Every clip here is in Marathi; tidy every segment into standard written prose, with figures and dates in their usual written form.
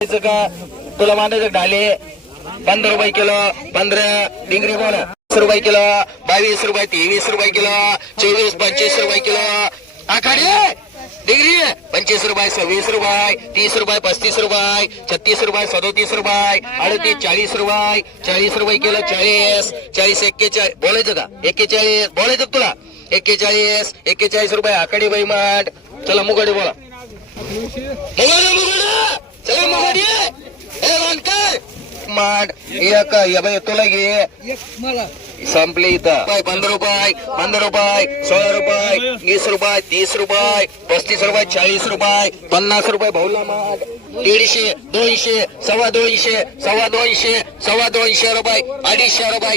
का तुला मांडायचं ढाले 15 रुपये किलो 15 डिंगरी बोला 20 रुपये किलो 22 रुपये 23 रुपये किलो 24 25 रुपये किलो आखाडे डिंगरी 25 रुपये 26 रुपये 30 रुपये 35 रुपये 36 रुपये 37 रुपये 38 40 रुपये 40 रुपये किलो 40 40 41 बोलायचं का 41 बोलायचं तुला 41 रुपये आखाडी बाई मांड चला मुगडे बोला चला मुगडे मांड एक या बाई तुला घे संपले इथं 15 रुपये 16 रुपये 20 रुपये 30 रुपये 35 रुपये 40 रुपये 50 रुपये भाऊला मांड 150 200 250 रुपये 250 रुपये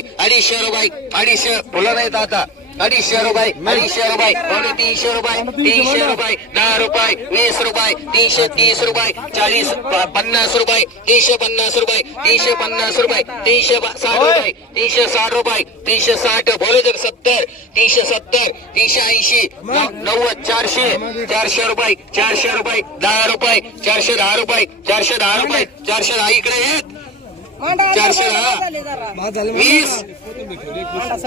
250 फुलं नाहीत आता 250 रुपये 300 रुपये 10 रुपये 20 रुपये 330 रुपये 40 50 रुपये 350 रुपये 350 रुपये 360 रुपये 360 बोले जर 70 370 380 90 400 रुपये 10 रुपये 410 रुपये 410 इकडे आहेत 410 20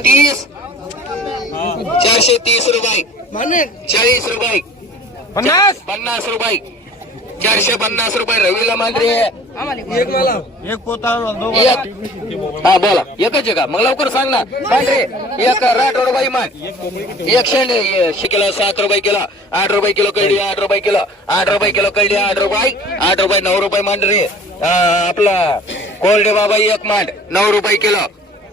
30 430 रुपये 40 रुपये 50 रुपये 450 रुपये रवीला मांडरे एक पोता हा बोला एकच आहे का मग लवकर सांग ना मांडरे एक राठ रुपये मान 100 किलो 7 रुपये किलो 8 रुपये किलो कळडी 8 रुपये किलो 8 रुपये किलो कळडी 8 रुपये 9 रुपये मांडरे आपला कोल्डे बाबा एक मांड 9 रुपये किलो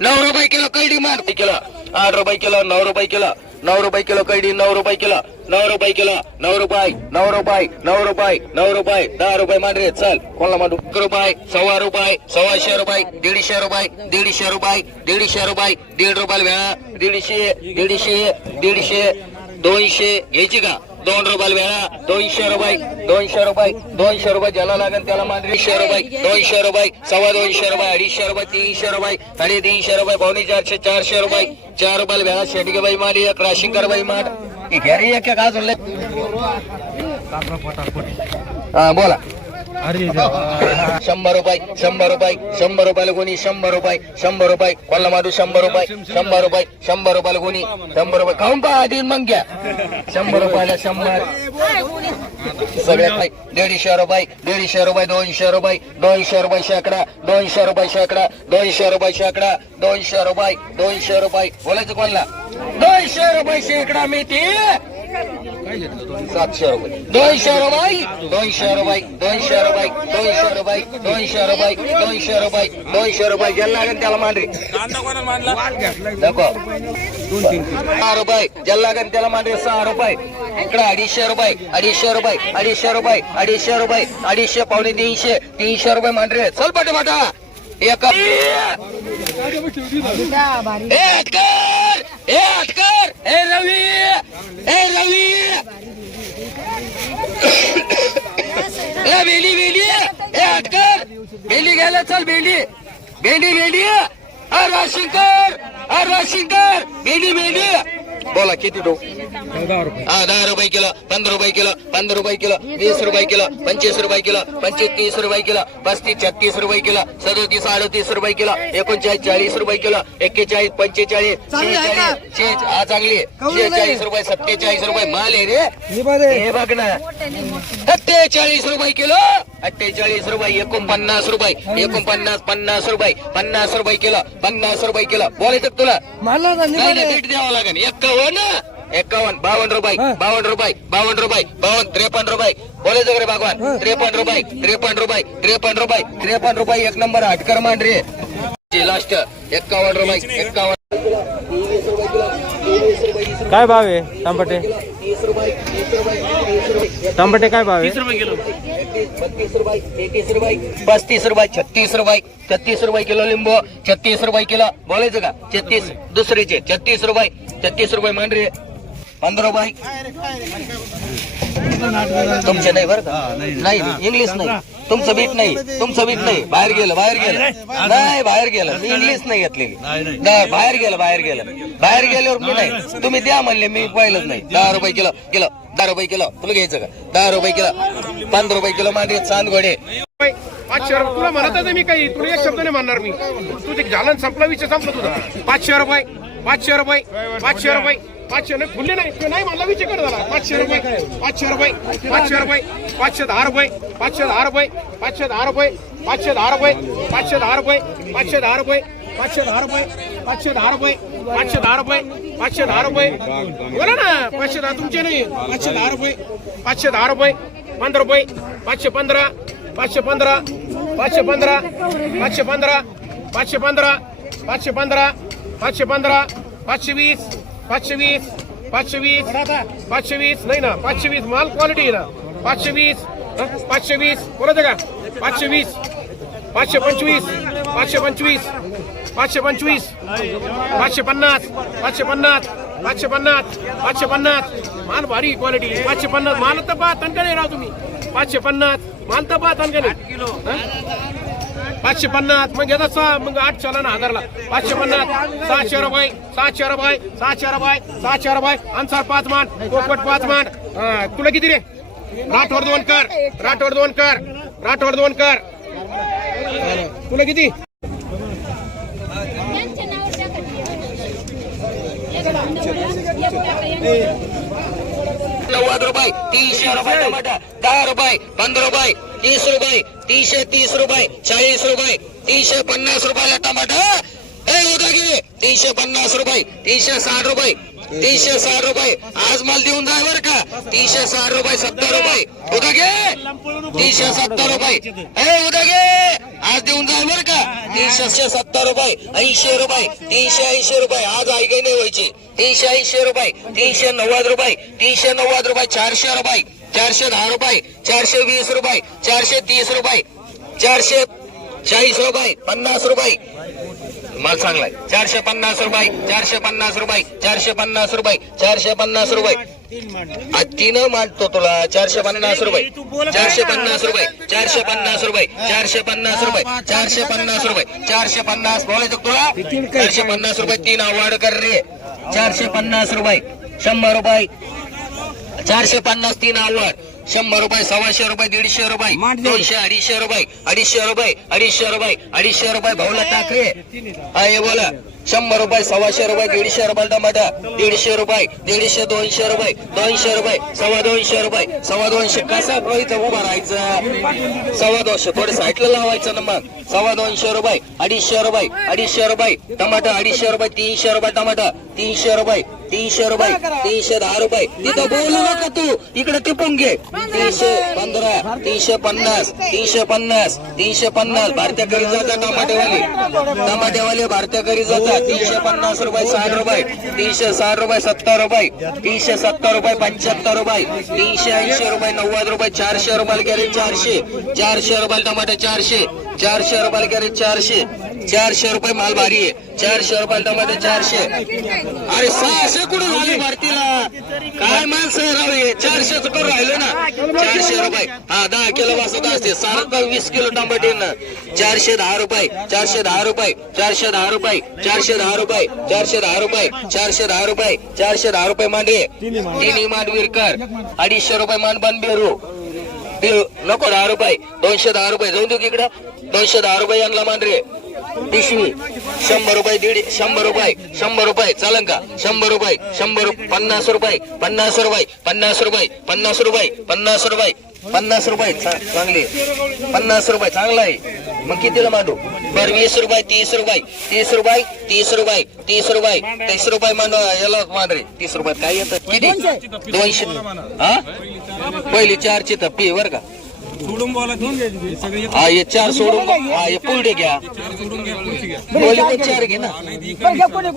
9 रुपये किलो कळडी मांड किलो 8 रुपये किलो 9 रुपये किलो 9 रुपये किलो कळडी 9 रुपये किलो 9 रुपये किलो 9 रुपये 10 रुपये मांडरे चल कोणाला मांडू 1 रुपये 1.25 रुपये 1.25 रुपये 150 रुपये 150 रुपये 150 रुपये 1.5 रुपये वेळा 150 200 घ्यायची का 2 रुपये वेळा 200 रुपये ज्याला लागेल त्याला मांडरे 100 रुपये 200 रुपये 250 रुपये 250 रुपये 300 रुपये 350 रुपये 400 400 रुपये 4 रुपये वेळा शेटके बाई मारी एक राशिंकर बाई मार घ्यारी एक अजून हा बोला 100 रुपये 100 रुपयाला कोणी 100 रुपये कोणाला मारू 100 रुपयाला कोणी 100 रुपये खाऊन पहा आधी मग घ्या 100 रुपयाला 100 सगळ्या 150 रुपये 200 रुपये शेकडा 200 रुपये शेकडा 200 रुपये बोलायचं कोणाला 200 रुपये शेकडा मिळते 700 रुपये 200 रुपये ज्याला लागेल त्याला मांडरे नको 6 रुपये ज्याला लागेल त्याला मांडरे 6 रुपये इकडे 250 रुपये 250 पावणे 300 रुपये मांडरे चल पाठा एक रवी बेली घ्यायला चल भेंडी राशिंकर भेंडी बोला किती टोक 10 रुपये किलो 15 रुपये किलो 20 रुपये किलो 25 रुपये किलो 30 रुपये किलो 35 36 रुपये किलो 37 38 रुपये किलो 39 40 रुपये किलो 41 45 46 हा चांगली 46 रुपये 47 रुपये माल आहे रे हे बघ ना 48 रुपये किलो 48 रुपये 49 रुपये 50 रुपये किलो 50 रुपये किलो बोलायचं तुला भेट द्यावं लागेल 51 52 रुपये 53 रुपये बोलायचं रे भगवान 53 रुपये 1 नंबर हटकर मांडरे लास्ट 51 रुपये 51 काय भाव आहे टमाटे काय भाव आहे 30 रुपये किलो 32 रुपये 33 रुपये 35 रुपये 36 रुपये किलो लिंबू 36 रुपये किलो बोलायचं का 36 दुसरीचे 36 रुपये मांडरे 15 रुपये तुमचे नाही बरं का नाही इंग्लिश नाही तुमचं बीट नाही बाहेर गेलं नाही बाहेर गेलं इंग्लिश नाही घेतलेली बाहेर गेल्यावर मी नाही तुम्ही द्या म्हणले मी पाहिलंच नाही 10 रुपये किलो 10 रुपये किलो तुला घ्यायचं का 10 रुपये किलो 15 रुपये किलो मागे चांद घोडे 500 रुपये तुला म्हणत आहे मी काही तुला एक शब्द नाही म्हणणार मी तुझे झालं संपला विषय संपला तुझा 500 रुपये 500 रुपये 500 रुपये 500 नाही खुल्ले नाही ते नाही म्हणला विषय कर झाला 500 रुपये 500 रुपये 500 रुपये 510 रुपये 510 रुपये 510 रुपये 510 रुपये 510 रुपये 510 रुपये 510 रुपये 510 रुपये 510 रुपये 510 रुपये बोला ना 510 तुमचे नाही 510 रुपये 510 रुपये 15 रुपये 515 515 515 515 515 515 515 520 520 520 520 नाही ना 520 माल क्वालिटी आहे ना 520 520 कोणाचं का 520 525 525 525 550 550 550 550 माल भारी क्वालिटी 550 माल तर पहा तनका नाही राव तुम्ही 550 माल तर पहा तनका नाही 550 मग येतात मग 8 चला ना हजारला 550 600 रुपये 600 रुपये 600 रुपये 600 रुपये अंसार 5 मान पोपट 5 मान तुला किती रे राठोड 2 कर राठोड 2 कर राठोड 2 कर तुला किती 90 रुपये 300 रुपये टमाटर 10 रुपये 15 रुपये 30 रुपये 330 रुपये 40 रुपये 350 रुपयाला टमाटर 350 रुपये 360 रुपये 360 रुपये आज माल देऊन जाय बर का 360 रुपये 70 रुपये उद्या घे 370 रुपये उद्या घे आज देऊन जाय बर का 370 रुपये 80 रुपये 380 रुपये आज आई काही नाही व्हायची 380 रुपये 390 रुपये 390 रुपये 400 रुपये 410 रुपये 420 रुपये 430 रुपये 440 रुपये 50 रुपये माल चांगलाय 450 रुपये 450 रुपये 450 रुपये 450 रुपये तीन मांडतो तुला 450 रुपये 450 रुपये 450 रुपये 450 रुपये 450 रुपये 450 बोलायचं तुला 450 रुपये 3 आवाड कर रे 450 रुपये 100 रुपये 450 3 आवाड 100 रुपये 125 रुपये 150 रुपये 200 250 रुपये 250 रुपये 250 रुपये 250 रुपये भाऊला टाक रे हे बोला 100 रुपये 125 रुपये 150 रुपये टमाटा 150 रुपये 150 200 रुपये 200 रुपये 250 रुपये 250 कसा इथं उभा राहायचं 250 थोडं साईडला लावायचं ना मग 250 रुपये 250 रुपये 250 रुपये टमाटा 250 रुपये 300 रुपये टमाटा 300 रुपये 300 रुपये 310 रुपये तिथं बोलू नका तू इकडे टिपून घे 315 350 350 350 भारतीय घरी जातात टमाटेवाले भारतीय घरी जातात 350 रुपये 60 रुपये 360 रुपये 70 रुपये 370 रुपये 75 रुपये 380 रुपये 90 रुपये 400 रुपये गॅरेज 400 रुपये टमाटे 400 रुपये गॅरेज 400 रुपये माल भारी आहे 400 रुपये टमाटे 400 अरे 600 कुठून झाले भारतीला काय माणसं राहू 400 करून राहिलो ना 400 रुपये हा 10 किलो वाजत असते 20 किलो टमाटे ना 410 रुपये 410 रुपये 410 रुपये 410 रुपये 410 रुपये 410 रुपये 410 रुपये मांडे तिन्ही मांड विरकर 250 रुपये मांड बनबेरू नको 10 रुपये 210 रुपये जाऊन देऊ इकडं 210 रुपये यांना मान रे पिशवी 100 रुपये 100 रुपये 100 रुपये चालन का 100 रुपये 100 50 रुपये 50 रुपये 50 रुपये 50 रुपये 50 रुपये 50 रुपये चांगले 50 रुपये चांगला आहे मग कितीला मांडू बरं 20 रुपये 30 रुपये 30 रुपये 30 रुपये 30 रुपये 30 रुपये मांड याला मांड रे 30 रुपयात काय येतं किती 200 हा पहिली 4 ची तप्पी बर का हा हे 4 सोडून हा हे पुलडे घ्या पलीकडे 4 घे ना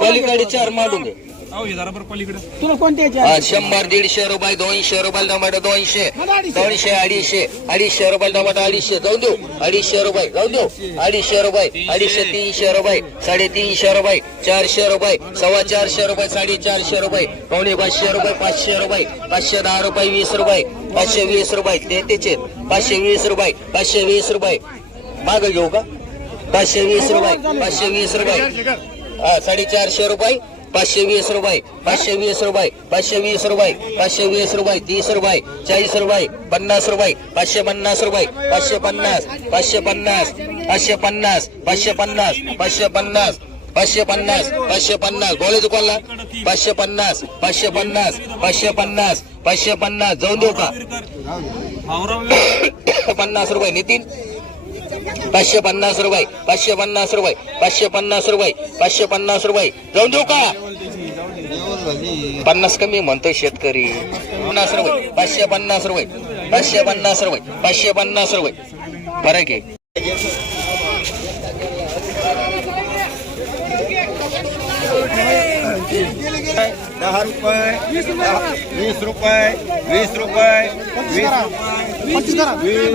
पलीकडे 4 मांडून घे तुला कोणते 100 150 रुपये 200 रुपये टमाटर 200 200 250 रुपये टमाटर 250 जाऊन देऊ 250 रुपये जाऊन देऊ 250 रुपये 250 300 रुपये 350 रुपये 400 रुपये 450 रुपये 450 रुपये 500 रुपये 500 रुपये 510 रुपये 20 रुपये 520 रुपये ते त्याचे 520 रुपये 520 रुपये माग घेऊ का 520 रुपये 520 रुपये 450 रुपये 520 रुपये 520 रुपये 520 रुपये 520 रुपये 30 रुपये 40 रुपये 50 रुपये 550 रुपये 550 550 550 550 550 550 550 बोले दुकानला 550 550 550 550 जाऊन देऊ का 50 रुपये नितीन 550 रुपये 550 रुपये 550 रुपये 550 रुपये जाऊन देऊ का 50 कमी म्हणतोय शेतकरी 50 रुपये 550 रुपये 550 रुपये 550 रुपये फरक आहे 10 रुपये 20 रुपये 20 रुपये 20 21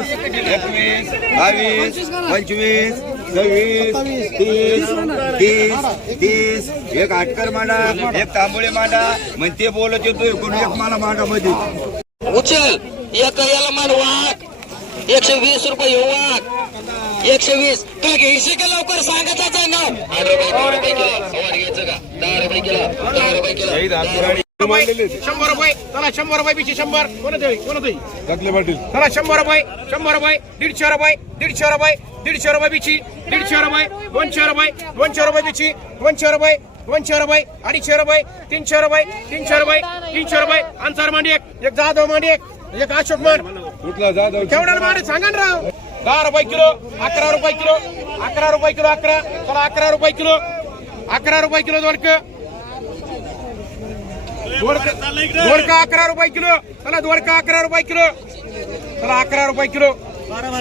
22 25 26 30 एक आटकर मांडा एक तांबोळे मांडा मग ते बोलत येतो एकूण एक मला मांडा मध्ये उचल एक याला मान वाघ 120 रुपये वाघ 120 तुला घ्यायचे का लवकर सांगायचं आहे ना 8 रुपये किलो सवार घ्यायचं का 10 रुपये किलो 10 रुपये किलो 100 रुपये चला 100 रुपये बिशी 100 कोणतही चला 100 रुपये 100 रुपये 150 रुपये 150 रुपये 150 रुपये बिची 150 रुपये 200 रुपये 200 रुपये बिची 200 रुपये 200 रुपये 250 रुपये 300 रुपये 300 रुपये 300 रुपये अंतर मांडी एक जाधव मांडी एक अशोक मान केवढा मांडी सांगा ना राव 10 रुपये किलो 11 रुपये किलो 11 रुपये किलो 11 चला 11 रुपये किलो 11 रुपये किलो दोडका 11 रुपये किलो चला दोडका 11 रुपये किलो चला 11 रुपये किलो 11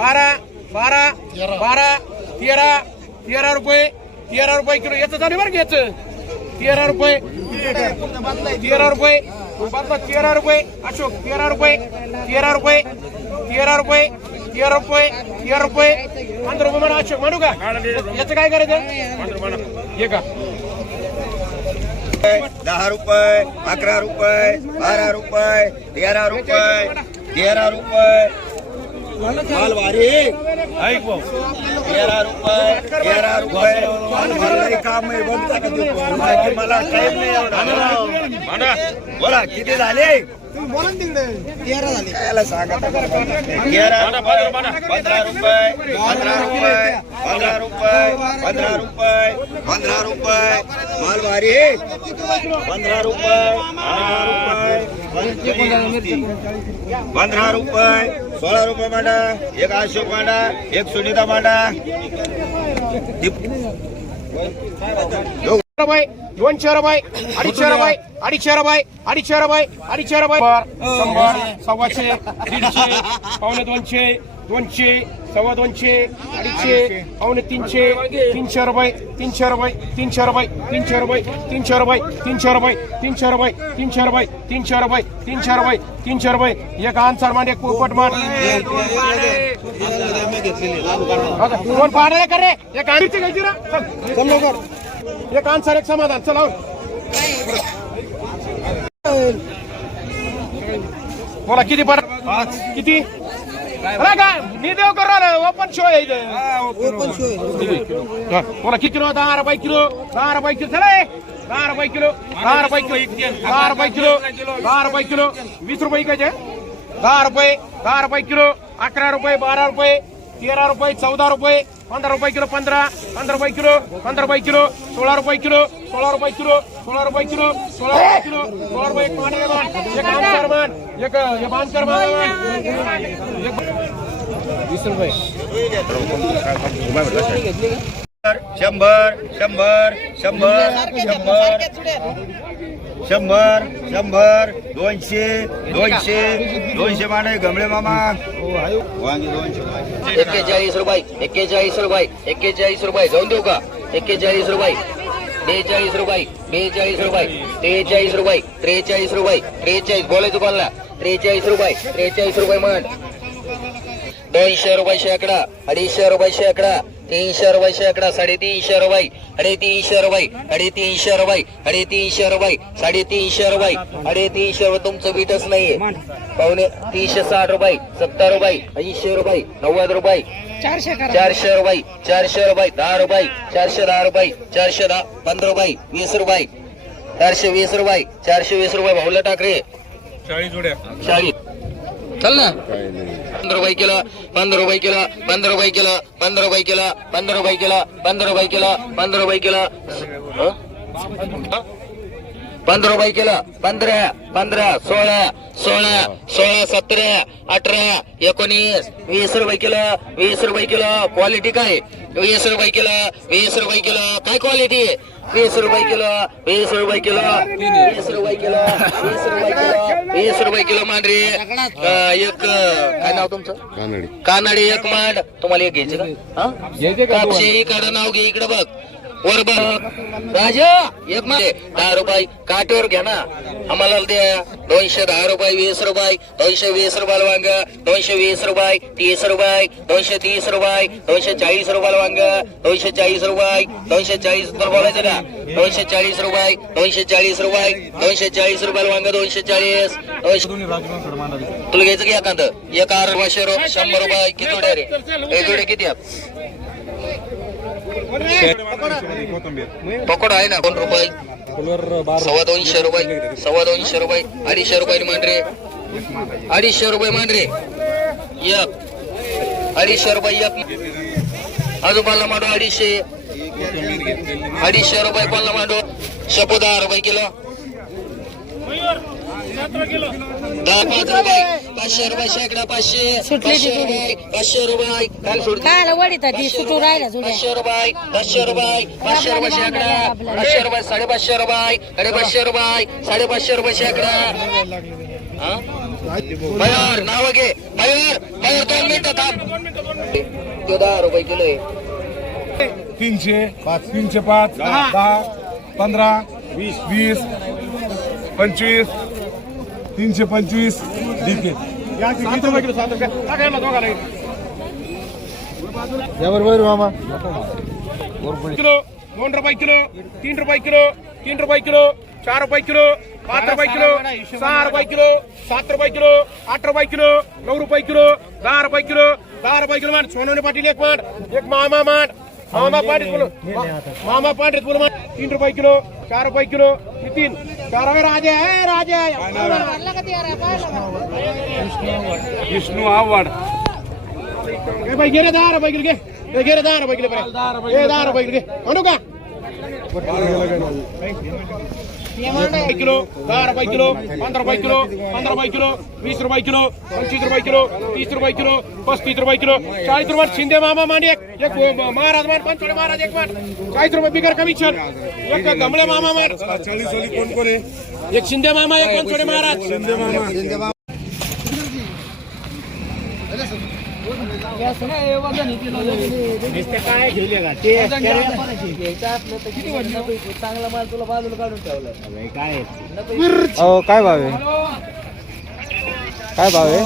12 12 12 13 रुपये 13 रुपये किलो याचं झालं बरं घ्यायचं 13 रुपये 13 रुपये 13 रुपये अशोक 13 रुपये 13 रुपये 13 रुपये 13 रुपये 13 रुपये 15 रुपये म्हणा अशोक म्हणू का याचं काय करायचं हे का 10 रुपये 11 रुपये 12 रुपये 13 रुपये 13 रुपये मालवारी 13 रुपये 13 रुपये मला काम आहे बघता का मला टाइम नाही एवढा बोला किती झाले याला सांगा 15 रुपये 15 रुपये 15 रुपये 15 रुपये 15 रुपये मालवारी 15 रुपये 15 रुपये 16 रुपये मांडा एक अशोक मांडा एक सुनीता मांडा रुपये 200 रुपये 250 रुपये 250 रुपये 250 रुपये 250 रुपये 100 सव्वाशे 150 पावणे 200 200 सव्वा 200 250 पावणे 300 300 रुपये 300 रुपये 300 रुपये 300 रुपये 300 रुपये 300 रुपये 300 रुपये 300 रुपये 300 रुपये 300 रुपये 300 रुपये एक आन्सर मान एक पोपट मान कोण पाडले कर रे एक आन्सर घ्यायची ना चल लवकर एक आन्सर एक समाधान चला बोला किती पड किती देव करू ओपन शो आहे बोला किती किलो 10 रुपये किलो 10 रुपये किलो चला 10 रुपये किलो 10 रुपये किलो 10 रुपये किलो 10 रुपये किलो 20 रुपये इकायचे 10 रुपये किलो 11 रुपये 12 रुपये 13 रुपये 14 रुपये 15 रुपये किलो 15 रुपये किलो 15 रुपये किलो 16 रुपये किलो 16 रुपये किलो 16 रुपये किलो 16 रुपये किलो 16 रुपये एक आन्सर मान एक आन्सर मान 20 रुपये 100 200 मांडे गमळे मामा वांगी 200 41 रुपये 41 रुपये 41 रुपये जाऊन देऊ का 41 रुपये 42 रुपये 42 रुपये 43 रुपये 43 रुपये 43 बोलायचं कोणाला 43 रुपये 43 रुपये म्हण 200 रुपये शेकडा 250 रुपये शेकडा 300 रुपये शेकडा 350 रुपये 350 रुपये 350 रुपये 350 रुपये 350 रुपये 350 रुपये तुमचं बीटच नाहीये पाहुणे 360 रुपये 70 रुपये 80 रुपये 90 रुपये 400 रुपये 400 रुपये 10 रुपये 410 रुपये 410 15 रुपये 20 रुपये 420 रुपये 420 रुपये भाऊला टाक रे 40 जोड्या 40 चल ना 15 रुपये किलो 15 रुपये किलो 15 रुपये किलो 15 रुपये किलो 15 रुपये किलो 15 रुपये किलो 15 रुपये किलो 15 रुपये किलो 15 15 16 16 16 17 18 19 20 रुपये किलो 20 रुपये किलो क्वालिटी काय 20 रुपये किलो 20 रुपये किलो काय क्वालिटी आहे 20 रुपये किलो 20 रुपये किलो 20 रुपये किलो 20 रुपये किलो 20 रुपये किलो मांडरी एक काय नाव तुमचं कानडी एक मांड तुम्हाला एक घ्यायचे का कापशी इकडं नाव घे इकडे बघ वर बघ राजा एक मांड 10 रुपये काटेवर घ्या ना आम्हाला द्या 210 रुपये 20 रुपये 220 रुपयाला वांग 220 रुपये 30 रुपये 230 रुपये 240 रुपयाला वांग 240 रुपये 240 तर बोलायचं का 240 रुपये 240 रुपये 240 रुपयाला वांग 240 तुला घ्यायचं की एखादं एक 100 रुपये किती जोड्या रे हे जोडे किती पकोडा आहे ना 2 रुपये 250 रुपये 250 रुपये 250 रुपये मांडरे 250 रुपये मांडरे एक 250 रुपये एक आजूबाला मांडो 250 रुपये पाला मांडो शेपू 10 रुपये किलो 5 रुपये 500 रुपये शेकडा 500 रुपये 500 रुपये काल सोड काय वडीत ती सुटू राहिला जुड्या 500 रुपये 500 रुपये 500 रुपये शेकडा 500 रुपये 550 रुपये 550 रुपये 550 रुपये शेकडा मयूर नाव घे मयूर 2 मिनिटं थांब 10 रुपये किलो आहे 300 5 10 15 20 25 325 ठीक आहे 7 रुपये किलो 7 रुपये टाका ना दोघाला किलो 2 रुपये किलो 3 रुपये किलो 3 रुपये किलो 4 रुपये किलो 5 रुपये किलो 6 रुपये किलो 7 रुपये किलो 8 रुपये किलो 9 रुपये किलो 10 रुपये किलो 10 रुपये किलो मान सोनवणे पाटील एक मान एक मामा पाटील बोलो मामा पाटील बोलो मान 3 रुपये किलो 4 रुपये किलो 3 4 रुपये राजा विष्णू आव्हाड भाई घे रे 10 रुपये किलो घे रे 10 रुपये किलो 10 रुपये किलो घे म्हणू का किलो 10 रुपये किलो 15 रुपये किलो 15 रुपये किलो 20 रुपये किलो 25 रुपये किलो 30 रुपये किलो 35 रुपये किलो 40 रुपये शिंदे मामा मान एक महाराज मान पंचोडे महाराज एक मान 40 रुपये बिगर कमिशन एक गमले मामा मान 40 कोण कोण आहे एक शिंदे मामा एक पंचोडे महाराज शिंदे मामा काय घेऊया का ते चांगला माल तुला बाजूला काढून ठेवलाय काय काय भाव आहे काय भाव आहे